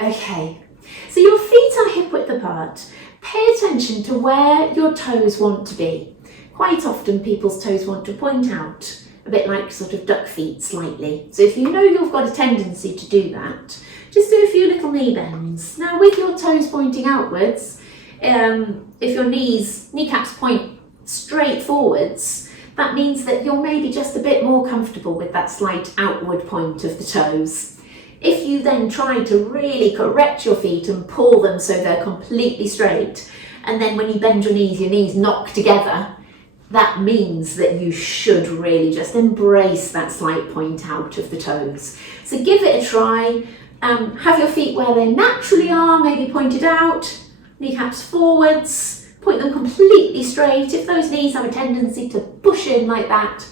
Okay, so your feet are hip width apart. Pay attention to where your toes want to be. Quite often people's toes want to point out, a bit like sort of duck feet slightly. So if you know you've got a tendency to do that, just do a few little knee bends. Now with your toes pointing outwards, if your kneecaps point straight forwards, that means that you're maybe just a bit more comfortable with that slight outward point of the toes. If you then try to really correct your feet and pull them so they're completely straight, and then when you bend your knees knock together, that means that you should really just embrace that slight point out of the toes. So give it a try. Have your feet where they naturally are, maybe pointed out, kneecaps forwards, point them completely straight. If those knees have a tendency to push in like that,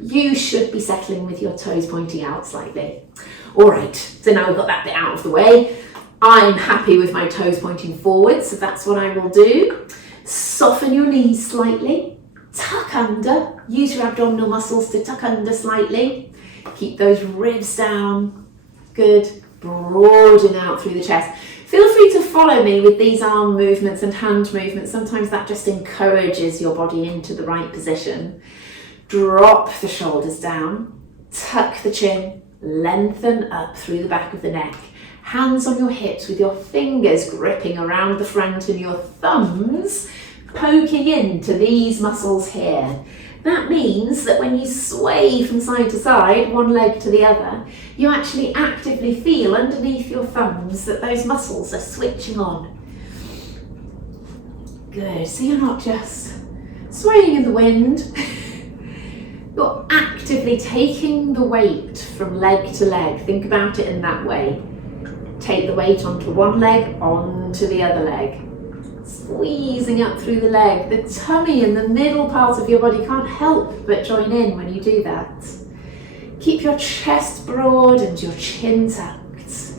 you should be settling with your toes pointing out slightly. All right, so now we've got that bit out of the way. I'm happy with my toes pointing forwards, so that's what I will do. Soften your knees slightly. Tuck under, use your abdominal muscles to tuck under slightly. Keep those ribs down. Good. Broaden out through the chest. Feel free to follow me with these arm movements and hand movements. Sometimes that just encourages your body into the right position. Drop the shoulders down. Tuck the chin. Lengthen up through the back of the neck. Hands on your hips with your fingers gripping around the front and your thumbs poking into these muscles here. That means that when you sway from side to side, one leg to the other, you actually actively feel underneath your thumbs that those muscles are switching on. Good, so you're not just swaying in the wind, you're actively taking the weight from leg to leg. Think about it in that way. Take the weight onto one leg, onto the other leg. Squeezing up through the leg. The tummy and the middle part of your body can't help but join in when you do that. Keep your chest broad and your chin tucked.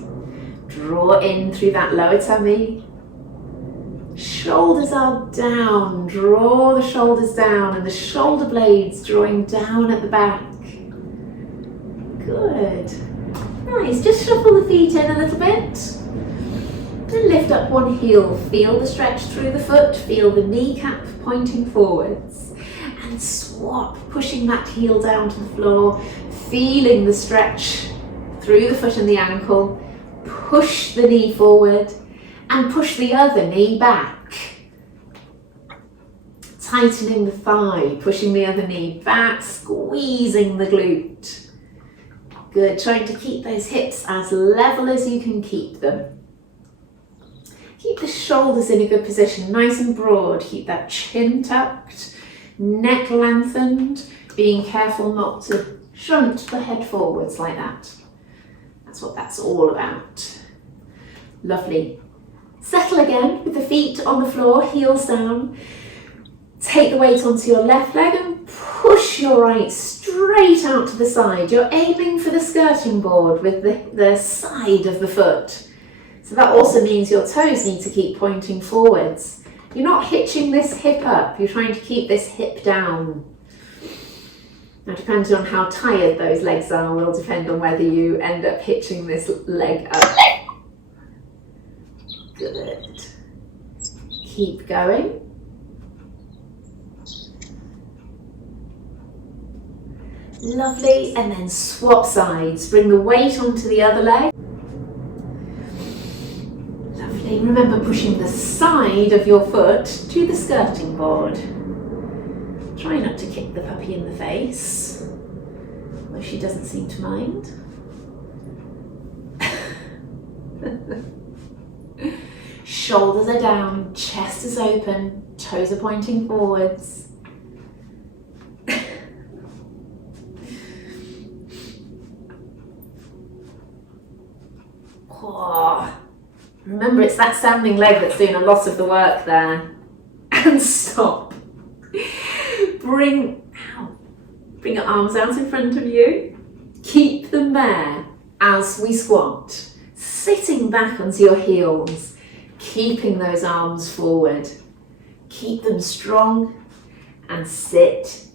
Draw in through that lower tummy. Shoulders are down. Draw the shoulders down and the shoulder blades drawing down at the back. Good. Nice. Just shuffle the feet in a little bit. And lift up one heel, feel the stretch through the foot, feel the kneecap pointing forwards, and swap, pushing that heel down to the floor, feeling the stretch through the foot and the ankle, push the knee forward and push the other knee back, tightening the thigh, pushing the other knee back, squeezing the glute. Good, trying to keep those hips as level as you can keep them. Keep the shoulders in a good position, nice and broad. Keep that chin tucked, neck lengthened, being careful not to shunt the head forwards like that. That's what that's all about. Lovely. Settle again with the feet on the floor, heels down. Take the weight onto your left leg and push your right straight out to the side. You're aiming for the skirting board with the side of the foot. So that also means your toes need to keep pointing forwards. You're not hitching this hip up, you're trying to keep this hip down. Now, depending on how tired those legs are will depend on whether you end up hitching this leg up. Good. Keep going. Lovely, and then swap sides. Bring the weight onto the other leg. Lovely, remember pushing the side of your foot to the skirting board. Try not to kick the puppy in the face, though she doesn't seem to mind. Shoulders are down, chest is open, toes are pointing forwards. Oh, remember, it's that standing leg that's doing a lot of the work there. And stop. Bring your arms out in front of you. Keep them there as we squat. Sitting back onto your heels, keeping those arms forward. Keep them strong and sit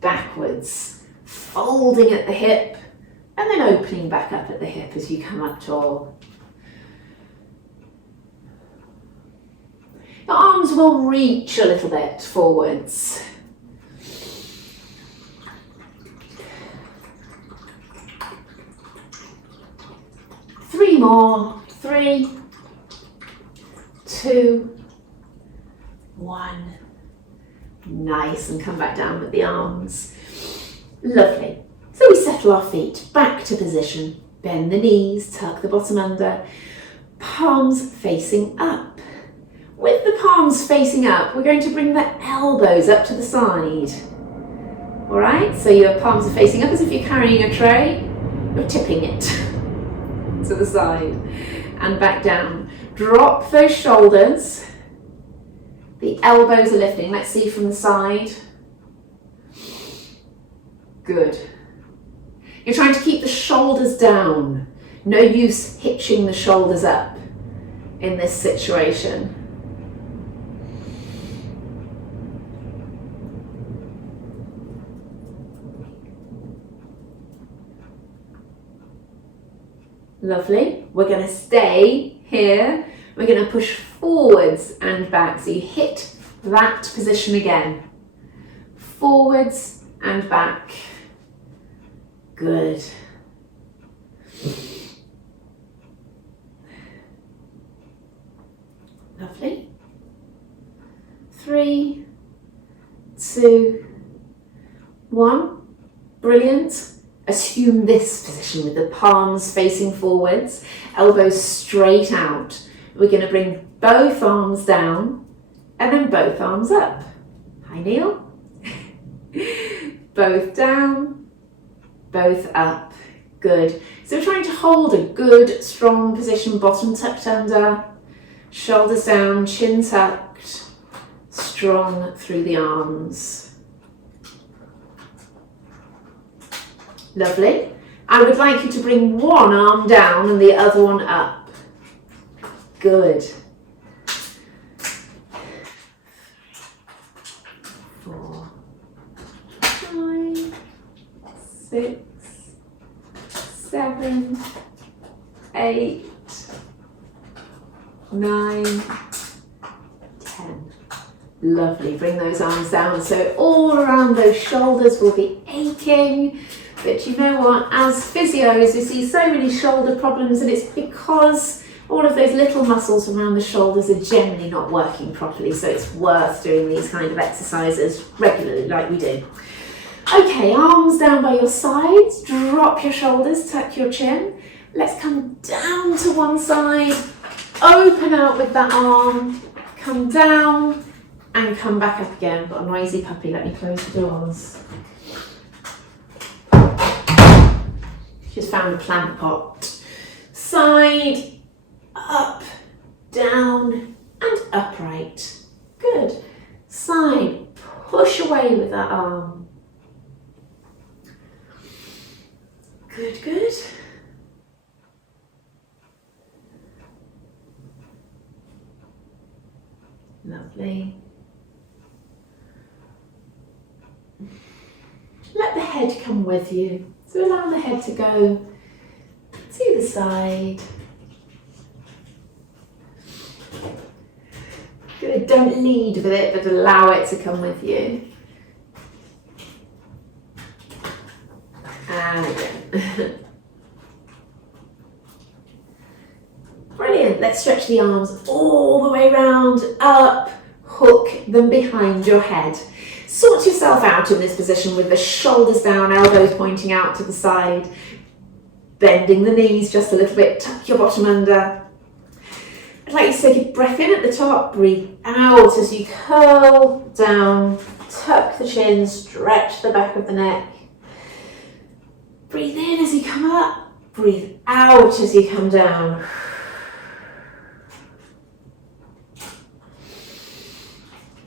backwards, folding at the hip and then opening back up at the hip as you come up tall. Your arms will reach a little bit forwards. Three more. 3, 2, 1. Nice, and come back down with the arms. Lovely. So we settle our feet back to position. Bend the knees, tuck the bottom under. Palms facing up. With the palms facing up, we're going to bring the elbows up to the side. All right, so your palms are facing up as if you're carrying a tray. You're tipping it to the side and back down. Drop those shoulders. The elbows are lifting. Let's see from the side. Good. You're trying to keep the shoulders down. No use hitching the shoulders up in this situation. Lovely. We're going to stay here. We're going to push forwards and back. So you hit that position again. Forwards and back. Good. Lovely. 3, 2, 1. Brilliant. Assume this position with the palms facing forwards, elbows straight out. We're going to bring both arms down and then both arms up. Hi, Neil. Both down, both up. Good. So we're trying to hold a good, strong position, bottom tucked under, shoulders down, chin tucked, strong through the arms. Lovely. I would like you to bring one arm down and the other one up. Good. 4, 5, 6, 7, 8, 9, 10. Lovely. Bring those arms down. So all around those shoulders will be aching. But you know what, as physios, we see so many shoulder problems, and it's because all of those little muscles around the shoulders are generally not working properly. So it's worth doing these kind of exercises regularly like we do. Okay, arms down by your sides, drop your shoulders, tuck your chin. Let's come down to one side, open out with that arm, come down and come back up again. Got a noisy puppy, let me close the doors. Just found a plant pot. Side, up, down, and upright. Good. Side, push away with that arm. Good, good. Lovely. Let the head come with you. So allow the head to go to the side. Good. Don't lead with it, but allow it to come with you. And again. Brilliant. Let's stretch the arms all the way around, up, hook them behind your head. Sort yourself out in this position with the shoulders down, elbows pointing out to the side, bending the knees just a little bit, tuck your bottom under. I'd like you to take a breath in at the top, breathe out as you curl down, tuck the chin, stretch the back of the neck. Breathe in as you come up, breathe out as you come down.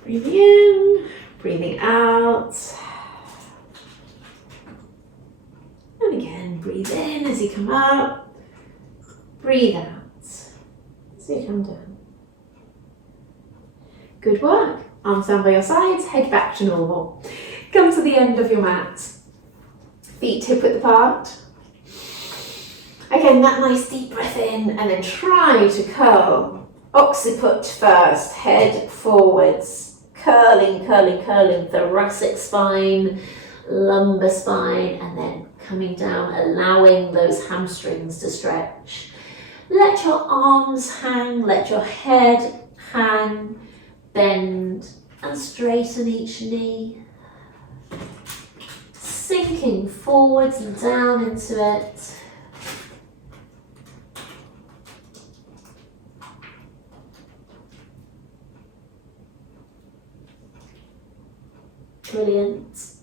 Breathe in. Breathing out. And again, breathe in as you come up. Breathe out as you come down. Good work. Arms down by your sides, head back to normal. Come to the end of your mat. Feet hip width apart. Again, that nice deep breath in, and then try to curl Occiput first, head forwards, curling, curling, curling, thoracic spine, lumbar spine, and then coming down, allowing those hamstrings to stretch. Let your arms hang, let your head hang, bend and straighten each knee. Sinking forwards and down into it. Brilliant.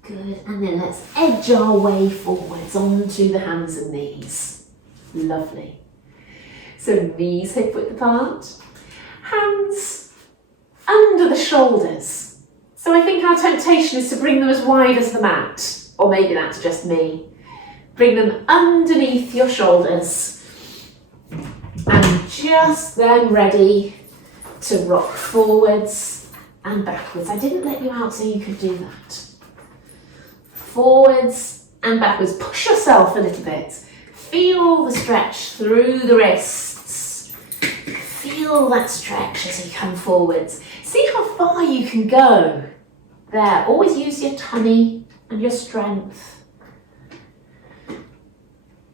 Good, and then let's edge our way forwards onto the hands and knees. Lovely. So knees hip width apart, hands under the shoulders. So I think our temptation is to bring them as wide as the mat, or maybe that's just me. Bring them underneath your shoulders and just then ready to rock forwards and backwards. I didn't let you out so you could do that. Forwards and backwards. Push yourself a little bit. Feel the stretch through the wrists. Feel that stretch as you come forwards. See how far you can go. There, always use your tummy and your strength.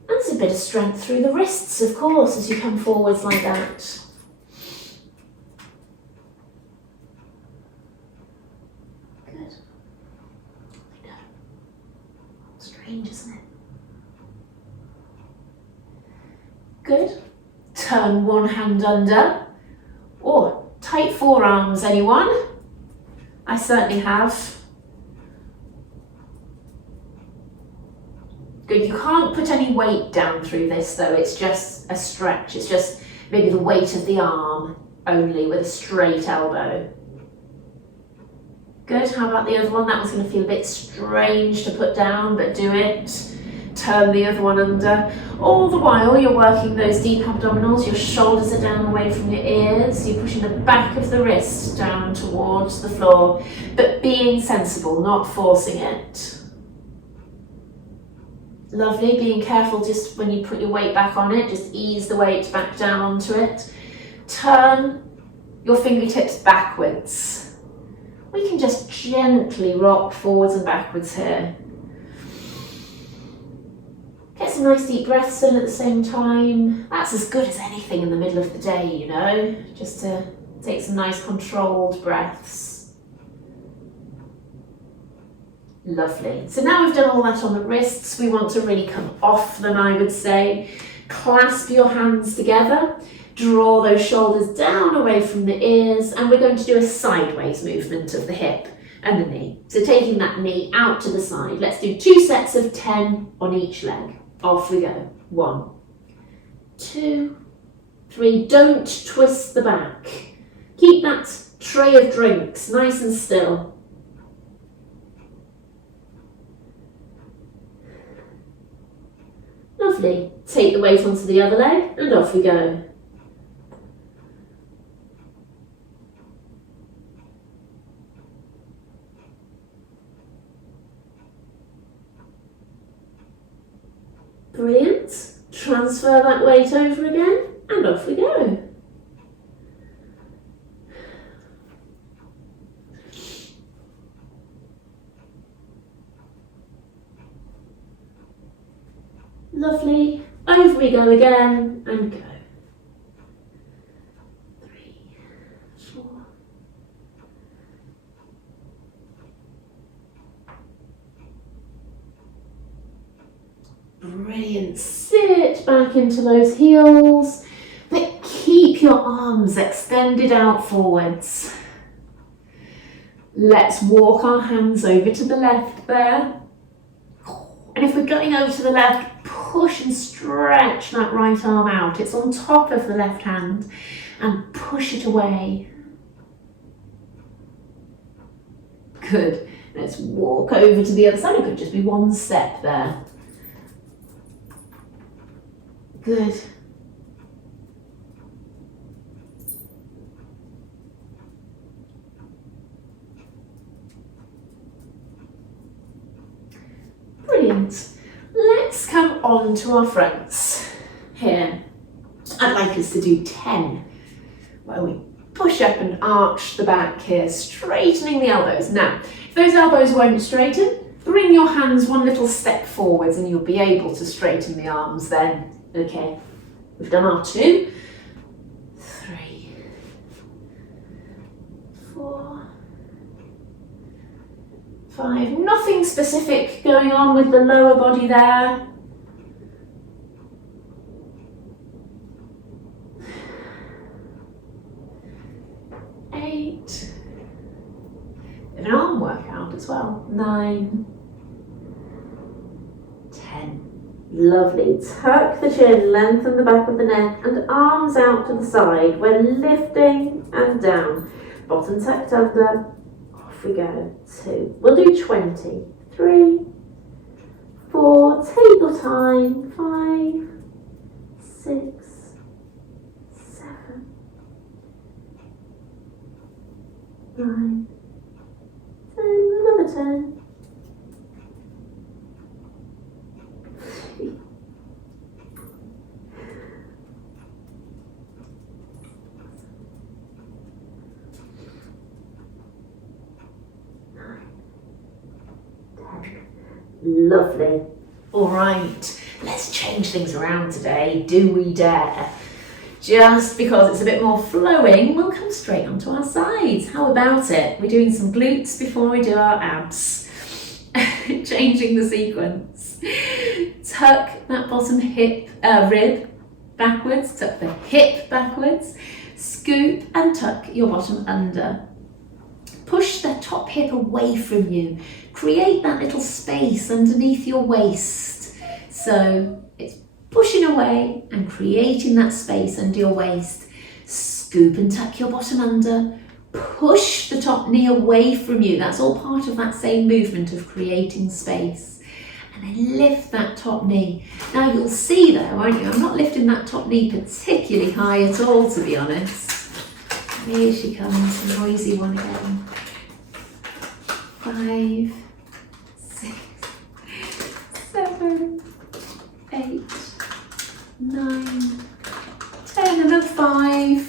That's a bit of strength through the wrists, of course, as you come forwards like that. Good. I know. Strange, isn't it? Good. Turn one hand under. Or tight forearms, anyone? I certainly have. Good, you can't put any weight down through this though, it's just a stretch. It's just maybe the weight of the arm only with a straight elbow. Good, how about the other one? That one's going to feel a bit strange to put down, but do it. Turn the other one under. All the while you're working those deep abdominals, your shoulders are down away from your ears, you're pushing the back of the wrist down towards the floor, but being sensible, not forcing it. Lovely, being careful just when you put your weight back on it, just ease the weight back down onto it. Turn your fingertips backwards. We can just gently rock forwards and backwards here. Get some nice deep breaths in at the same time. That's as good as anything in the middle of the day, you know, just to take some nice controlled breaths. Lovely. So now we've done all that on the wrists, we want to really come off them, I would say. Clasp your hands together, draw those shoulders down away from the ears, and we're going to do a sideways movement of the hip and the knee. So taking that knee out to the side, let's do 2 sets of 10 on each leg. Off we go. 1, 2, 3. Don't twist the back. Keep that tray of drinks nice and still. Lovely. Take the weight onto the other leg and off we go. Brilliant. Transfer that weight over again and off we go. Lovely. Over we go again and go. 3, 4. Brilliant. Sit back into those heels, but keep your arms extended out forwards. Let's walk our hands over to the left there. And if we're going over to the left, push and stretch that right arm out. It's on top of the left hand and push it away. Good. Let's walk over to the other side. It could just be one step there. Good. Brilliant. Let's come on to our fronts here. I'd like us to do 10, where we push up and arch the back here, straightening the elbows. Now, if those elbows won't straighten, bring your hands one little step forwards and you'll be able to straighten the arms then. Okay, we've done our 2, 3, 4, 5. Nothing specific going on with the lower body there. 8. An arm workout as well. 9, 10. Lovely. Tuck the chin, lengthen the back of the neck, and arms out to the side. We're lifting and down. Bottom tucked under. Off we go. 2. We'll do 20. 3, 4. Take your time. 5, 6, 7, 9, 10. Another 10. 10. Lovely. All right, let's change things around today. Do we dare? Just because it's a bit more flowing, we'll come straight onto our sides. How about it? We're doing some glutes before we do our abs. Changing the sequence. Tuck that bottom hip, rib backwards, tuck the hip backwards, scoop and tuck your bottom under. Push the top hip away from you. Create that little space underneath your waist. So it's pushing away and creating that space under your waist. Scoop and tuck your bottom under. Push the top knee away from you. That's all part of that same movement of creating space. And then lift that top knee. Now you'll see there, won't you? I'm not lifting that top knee particularly high at all, to be honest. Here she comes, the noisy one again. 5, 6, 7, 8, 9, 10, another 5,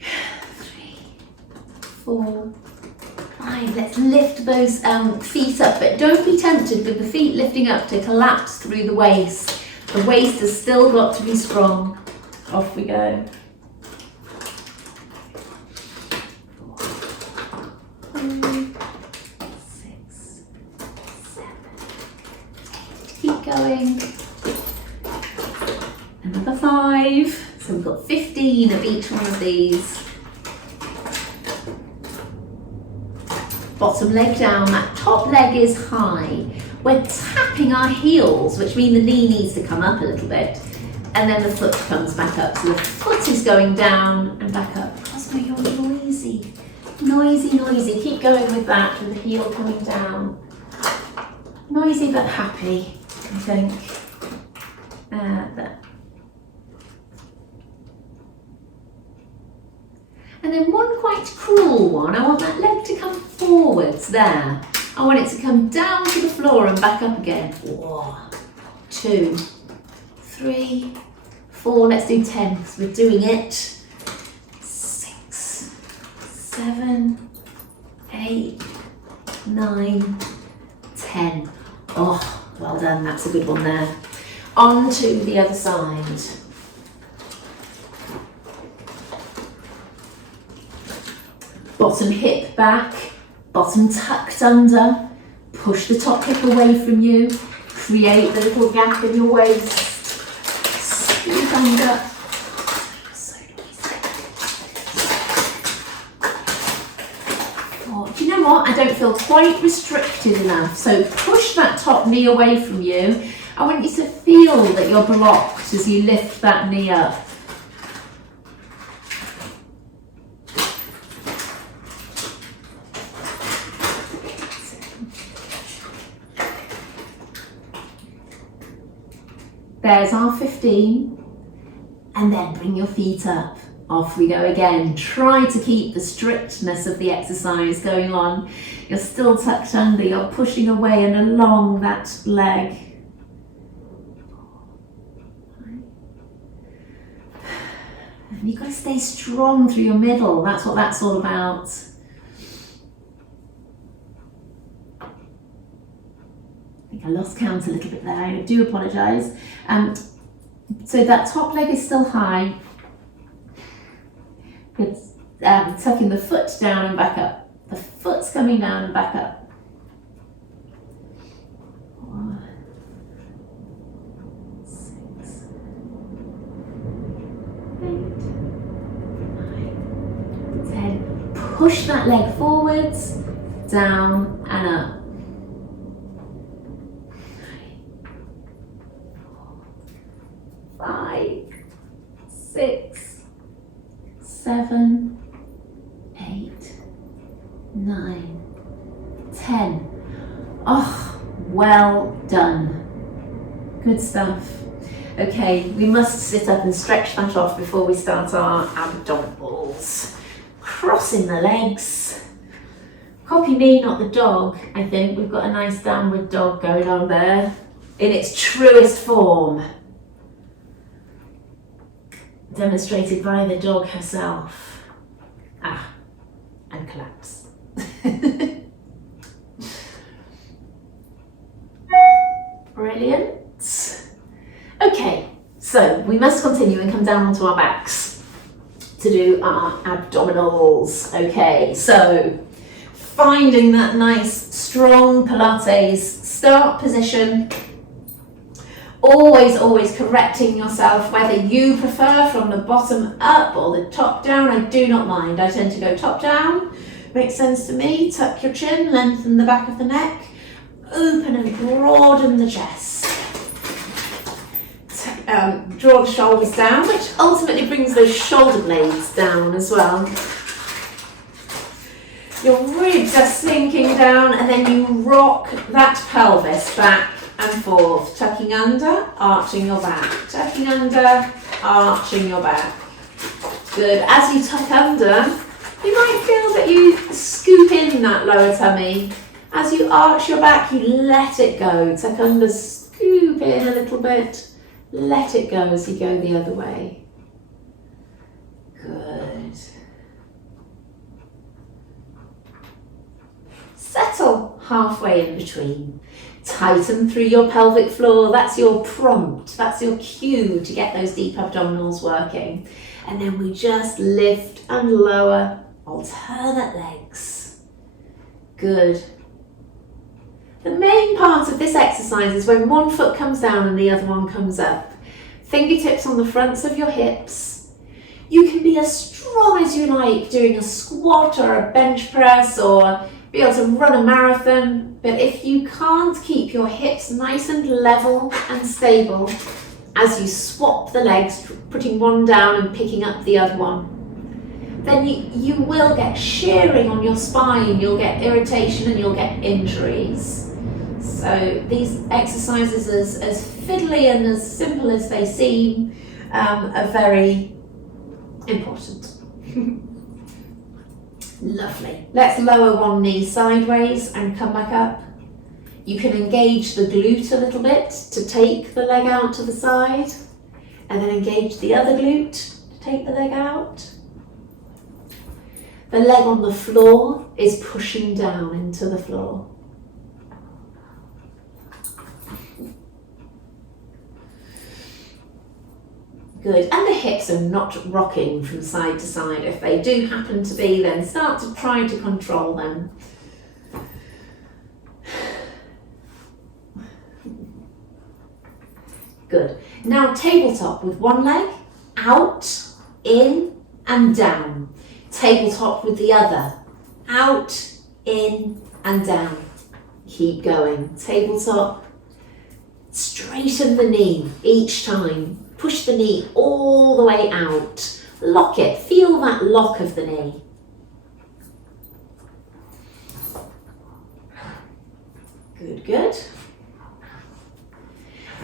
3, 4, 5. Let's lift those feet up, but don't be tempted with the feet lifting up to collapse through the waist. The waist has still got to be strong. Off we go. 6, 7, 8. Keep going. Another 5. So we've got 15 of each one of these. Bottom leg down, that top leg is high. We're tapping our heels, which mean the knee needs to come up a little bit. And then the foot comes back up. So the foot is going down and back up. Cosmo, you're noisy. Noisy, noisy. Keep going with that, with the heel coming down. Noisy but happy, I think. There. And then one quite cruel one. I want that leg to come forwards there. I want it to come down to the floor and back up again. 2, 3, 4. Let's do 10 because we're doing it. 6, 7, 8, 9, 10. Oh, well done. That's a good one there. On to the other side. Bottom hip back, bottom tucked under. Push the top hip away from you. Create the little gap in your waist. Scoop under. So noisy. Oh, do you know what? I don't feel quite restricted enough. So push that top knee away from you. I want you to feel that you're blocked as you lift that knee up. There's our 15. And then bring your feet up. Off we go again. Try to keep the strictness of the exercise going on. You're still tucked under, you're pushing away and along that leg. And you've got to stay strong through your middle. That's what that's all about. I think I lost count a little bit there. I do apologise. So that top leg is still high. Good. Tucking the foot down and back up. The foot's coming down and back up. 4, 6, 8, 9, 10. Push that leg forwards, down and up. 5, 6, 7, 8, 9, 10. Oh, well done. Good stuff. Okay, we must sit up and stretch that off before we start our abdominals. Crossing the legs. Copy me, not the dog, I think. We've got a nice downward dog going on there in its truest form. Demonstrated by the dog herself. And collapse. Brilliant. Okay, so we must continue and come down onto our backs to do our abdominals. Okay, so finding that nice strong Pilates start position. Always correcting yourself, whether you prefer from the bottom up or the top down. I do not mind. I tend to go top down. Makes sense to me. Tuck your chin, lengthen the back of the neck, open and broaden the chest. Draw the shoulders down, which ultimately brings those shoulder blades down as well. Your ribs are sinking down, and then you rock that pelvis back and forth, tucking under, arching your back, tucking under, arching your back. Good. As you tuck under, you might feel that you scoop in that lower tummy. As you arch your back, you let it go. Tuck under, scoop in a little bit, let it go as you go the other way. Good. Settle halfway in between. Tighten through your pelvic floor. That's your prompt. That's your cue to get those deep abdominals working. And then we just lift and lower alternate legs. Good. The main part of this exercise is when one foot comes down and the other one comes up. Fingertips on the fronts of your hips. You can be as strong as you like doing a squat or a bench press or be able to run a marathon, but if you can't keep your hips nice and level and stable as you swap the legs, putting one down and picking up the other one, then you will get shearing on your spine, you'll get irritation and you'll get injuries. So these exercises, as fiddly and as simple as they seem, are very important. Lovely. Let's lower one knee sideways and come back up. You can engage the glute a little bit to take the leg out to the side, and then engage the other glute to take the leg out. The leg on the floor is pushing down into the floor. Good, and the hips are not rocking from side to side. If they do happen to be, then start to try to control them. Good. Now tabletop with one leg, out, in and down. Tabletop with the other, out, in and down. Keep going. Tabletop, straighten the knee each time. Push the knee all the way out. Lock it. Feel that lock of the knee. Good, good.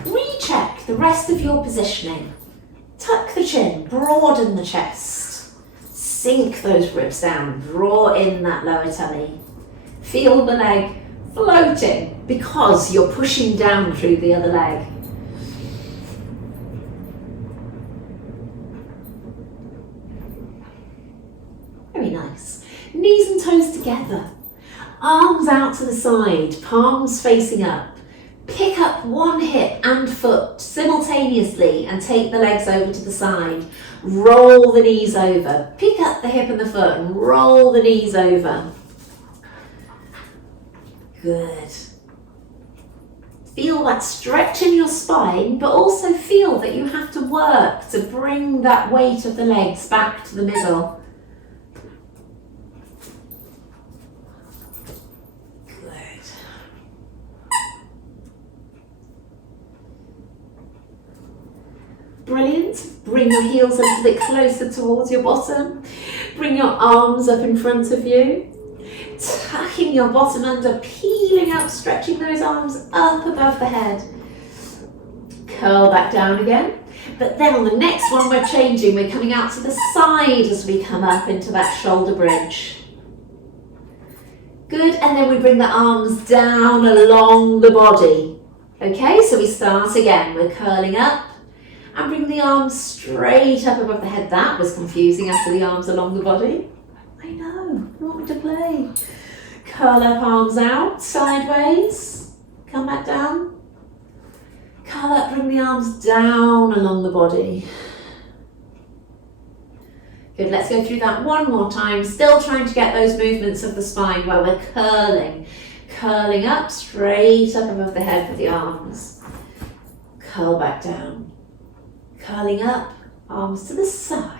Recheck the rest of your positioning. Tuck the chin, broaden the chest. Sink those ribs down, draw in that lower tummy. Feel the leg floating because you're pushing down through the other leg. together. Arms out to the side, palms facing up. Pick up one hip and foot simultaneously and take the legs over to the side. Roll the knees over. Pick up the hip and the foot and roll the knees over. Good. Feel that stretch in your spine, but also feel that you have to work to bring that weight of the legs back to the middle. Good. Brilliant. Bring your heels a little bit closer towards your bottom. Bring your arms up in front of you. Tucking your bottom under, peeling up, stretching those arms up above the head. Curl back down again. But then on the next one we're changing. We're coming out to the side as we come up into that shoulder bridge. Good, and then we bring the arms down along the body. Okay, so we start again. We're curling up and bring the arms straight up above the head. That was confusing after the arms along the body. I know, you want me to play. Curl up, arms out, sideways. Come back down. Curl up, bring the arms down along the body. Good, let's go through that one more time. Still trying to get those movements of the spine where we're curling. Curling up, straight up above the head with the arms. Curl back down. Curling up, arms to the side.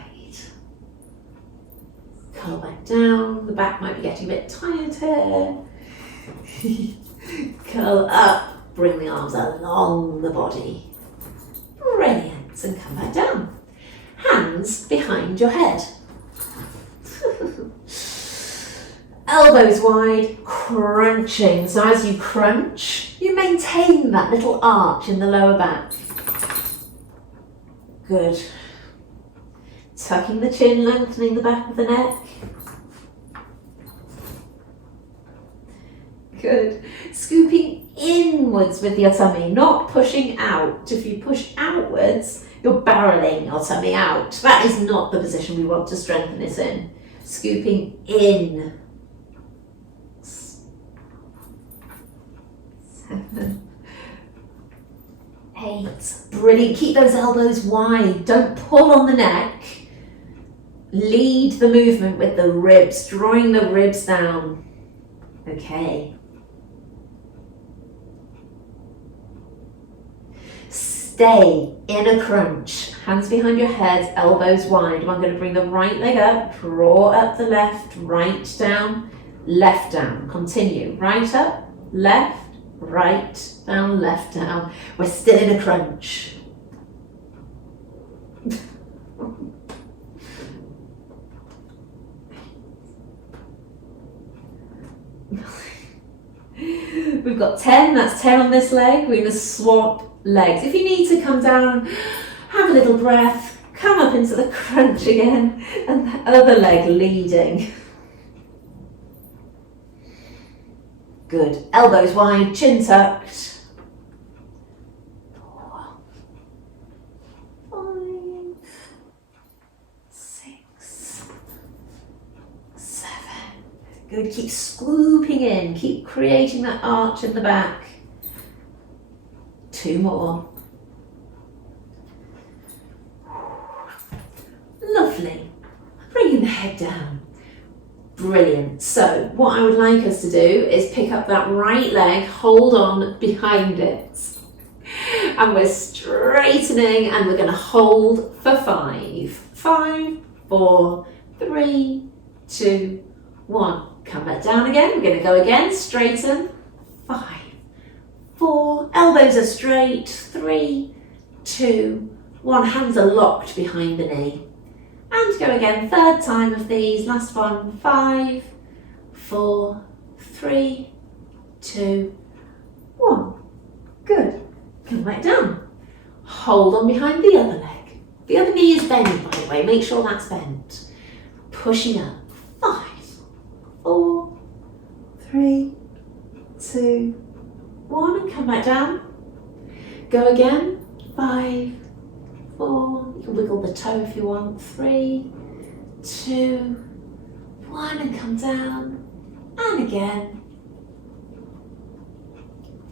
Curl back down, the back might be getting a bit tighter. Curl up, bring the arms along the body. Brilliant, and come back down. Hands behind your head. Elbows wide, crunching. So as you crunch, you maintain that little arch in the lower back. Good. Tucking the chin, lengthening the back of the neck. Good. Scooping inwards with your tummy, not pushing out. If you push outwards, you're barreling your tummy out. That is not the position we want to strengthen it in. Scooping in. 7, 8. Brilliant. Keep those elbows wide. Don't pull on the neck. Lead the movement with the ribs, drawing the ribs down. Okay. Stay in a crunch. Hands behind your head, elbows wide. I'm going to bring the right leg up, draw up the left, right down, left down. Continue. Right up, left, right down, left down. We're still in a crunch. We've got 10, that's 10 on this leg. We're going to swap legs. If you need to come down, have a little breath, come up into the crunch again, and the other leg leading. Good. Elbows wide, chin tucked. 4, 5, 6, 7. Good. Keep scooping in. Keep creating that arch in the back. 2 more. Lovely. Bringing the head down. Brilliant. So what I would like us to do is pick up that right leg, hold on behind it. And we're straightening and we're going to hold for 5. 5, 4, 3, 2, 1. Come back down again. We're going to go again. Straighten. 5, 4. Elbows are straight. 3, 2, 1. Hands are locked behind the knee. And go again, third time of these, last one, 5, 4, 3, 2, 1. Good. Come back down. Hold on behind the other leg. The other knee is bent, by the way, make sure that's bent. Pushing up, 5, 4, 3, 2, 1, and come back down. Go again, 5, 4, you can wiggle the toe if you want, 3, 2, 1, and come down, And again.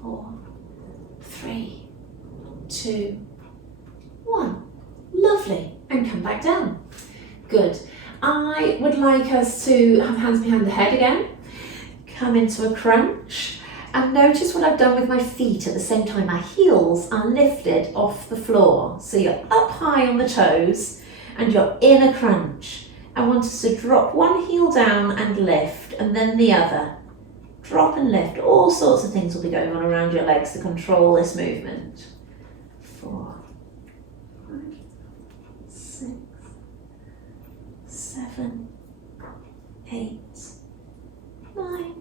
4, 3, 2, 1. Lovely. And come back down. Good. I would like us to have hands behind the head again. Come into a crunch. And notice what I've done with my feet at the same time. My heels are lifted off the floor. So you're up high on the toes and you're in a crunch. I want us to drop one heel down and lift, and then the other. Drop and lift. All sorts of things will be going on around your legs to control this movement. 4, 5, 6, 7, 8, 9,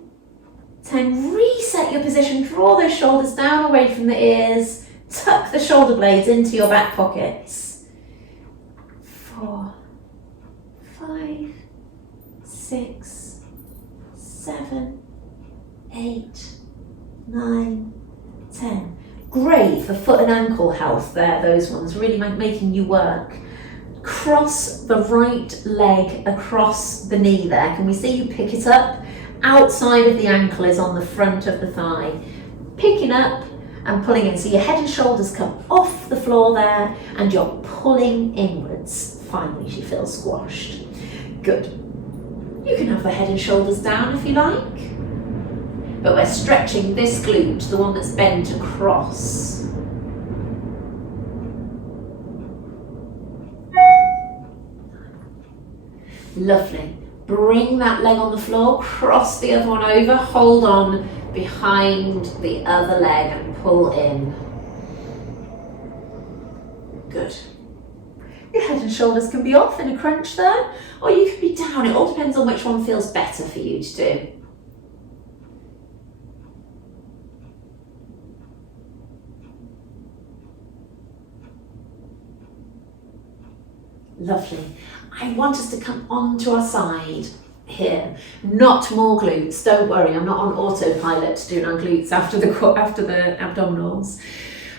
10. Reset your position. Draw those shoulders down away from the ears. Tuck the shoulder blades into your back pockets. 4, 5, 6, 7, 8, 9, 10. Great for foot and ankle health there, those ones, really making you work. Cross the right leg across the knee there. Can we see you pick it up? Outside of the ankle is on the front of the thigh. Picking up and pulling in. So your head and shoulders come off the floor there and you're pulling inwards. Finally, she feels squashed. Good. You can have the head and shoulders down if you like. But we're stretching this glute, the one that's bent across. Lovely. Bring that leg on the floor, cross the other one over, hold on behind the other leg and pull in. Good. Your head and shoulders can be off in a crunch there, or you can be down. It all depends on which one feels better for you to do. Lovely. I want us to come onto our side here. Not more glutes. Don't worry, I'm not on autopilot doing our glutes after the abdominals.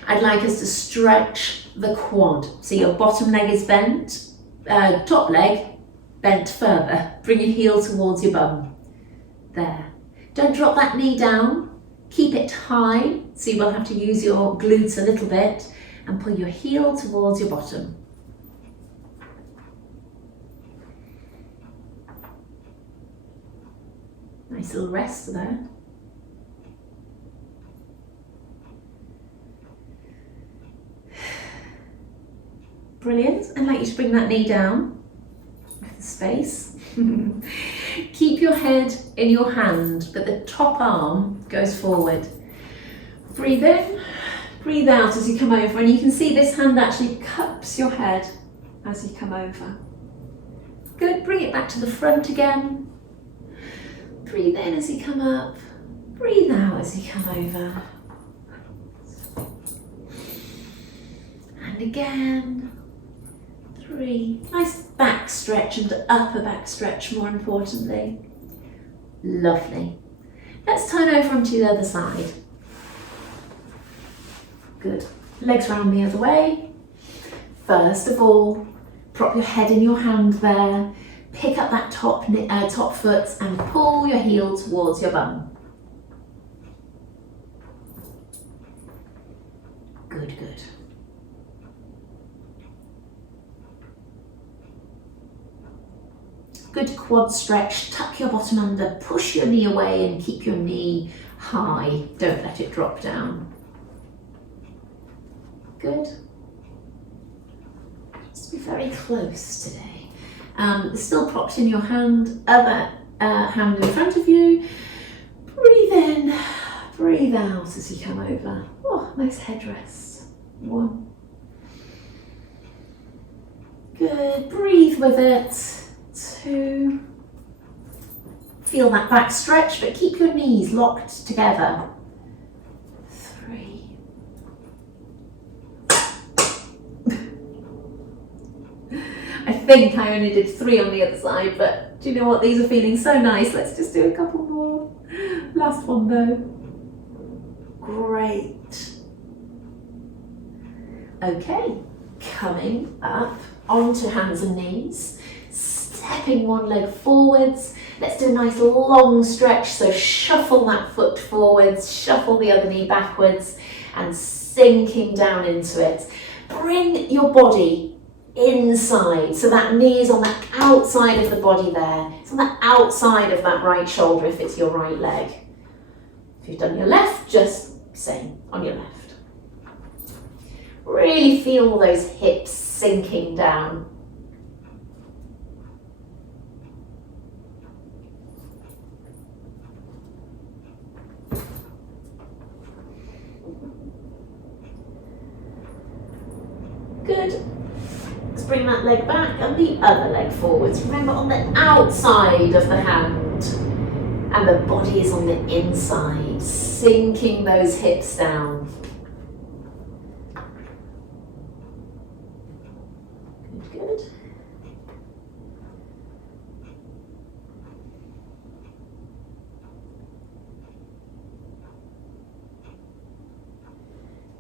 I'd like us to stretch the quad. So your bottom leg is bent, top leg bent further. Bring your heel towards your bum. There. Don't drop that knee down. Keep it high, so you will have to use your glutes a little bit, and pull your heel towards your bottom. Nice little rest there. Brilliant. I'd like you to bring that knee down with the space. Keep your head in your hand, but the top arm goes forward. Breathe in, breathe out as you come over, and you can see this hand actually cups your head as you come over. Good. Bring it back to the front again. Breathe in as you come up, breathe out as you come over. And again, 3. Nice back stretch and upper back stretch, more importantly. Lovely. Let's turn over onto the other side. Good. Legs round the other way. First of all, prop your head in your hand there. Pick up that top foot and pull your heel towards your bum. Good, good. Good quad stretch. Tuck your bottom under, push your knee away and keep your knee high. Don't let it drop down. Good. Just be very close today. Still propped in your hand, other hand in front of you. Breathe in, breathe out as you come over. Oh, nice headrest. 1. Good, breathe with it. 2. Feel that back stretch, but keep your knees locked together. 3. I think I only did 3 on the other side, but do you know what? These are feeling so nice. Let's just do a couple more. Last one though. Great. Okay, coming up onto hands and knees, stepping one leg forwards, Let's do a nice long stretch, so shuffle that foot forwards, shuffle the other knee backwards, and sinking down into it. Bring your body inside, so that knee is on the outside of the body there. It's on the outside of that right shoulder if it's your right leg. If you've done your left, just same on your left. Really feel those hips sinking down. Good. Let's bring that leg back and the other leg forwards. Remember, on the outside of the hand, and the body is on the inside, sinking those hips down. Good, good.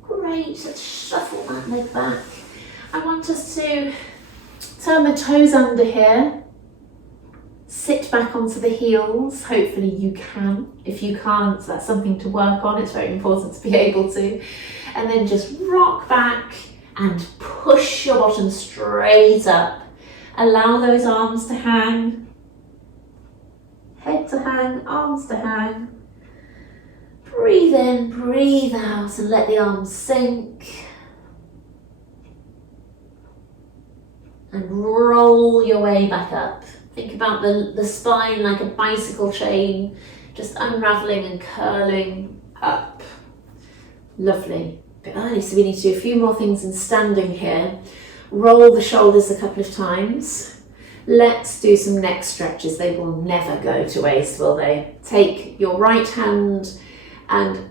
Great, let's shuffle that leg back. I want us to turn the toes under here, sit back onto the heels. Hopefully you can. If you can't, that's something to work on. It's very important to be able to. And then just rock back and push your bottom straight up. Allow those arms to hang, head to hang, arms to hang. Breathe in, breathe out, and let the arms sink. And roll your way back up. Think about the spine like a bicycle chain, just unravelling and curling up. Lovely. A bit early, so we need to do a few more things in standing here. Roll the shoulders a couple of times. Let's do some neck stretches. They will never go to waste, will they? Take your right hand and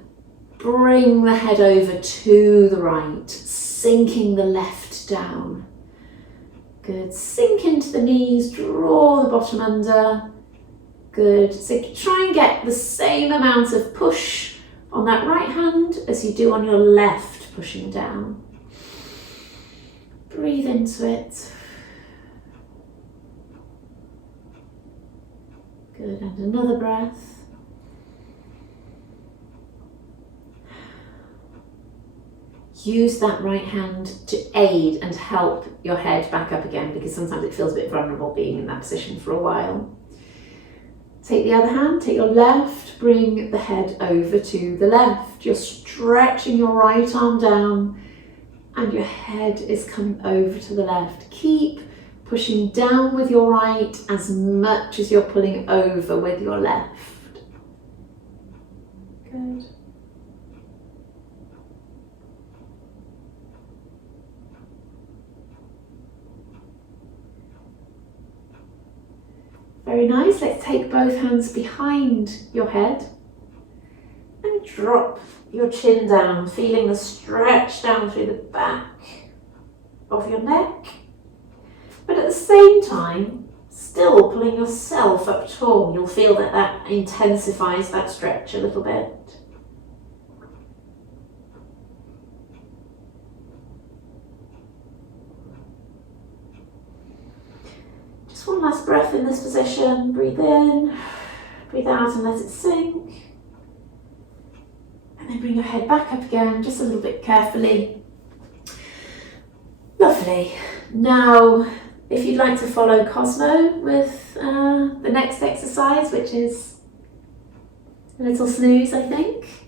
bring the head over to the right, sinking the left down. Good, sink into the knees, draw the bottom under. Good, so try and get the same amount of push on that right hand as you do on your left, pushing down. Breathe into it. Good, and another breath. Use that right hand to aid and help your head back up again, because sometimes it feels a bit vulnerable being in that position for a while. Take the other hand, take your left, bring the head over to the left. You're stretching your right arm down and your head is coming over to the left. Keep pushing down with your right as much as you're pulling over with your left. Good. Very nice. Let's take both hands behind your head and drop your chin down, feeling the stretch down through the back of your neck, but at the same time still pulling yourself up tall. You'll feel that that intensifies that stretch a little bit. One last breath in this position. Breathe in, breathe out and let it sink. And then bring your head back up again, just a little bit carefully. Lovely. Now, if you'd like to follow Cosmo with the next exercise, which is a little snooze, I think.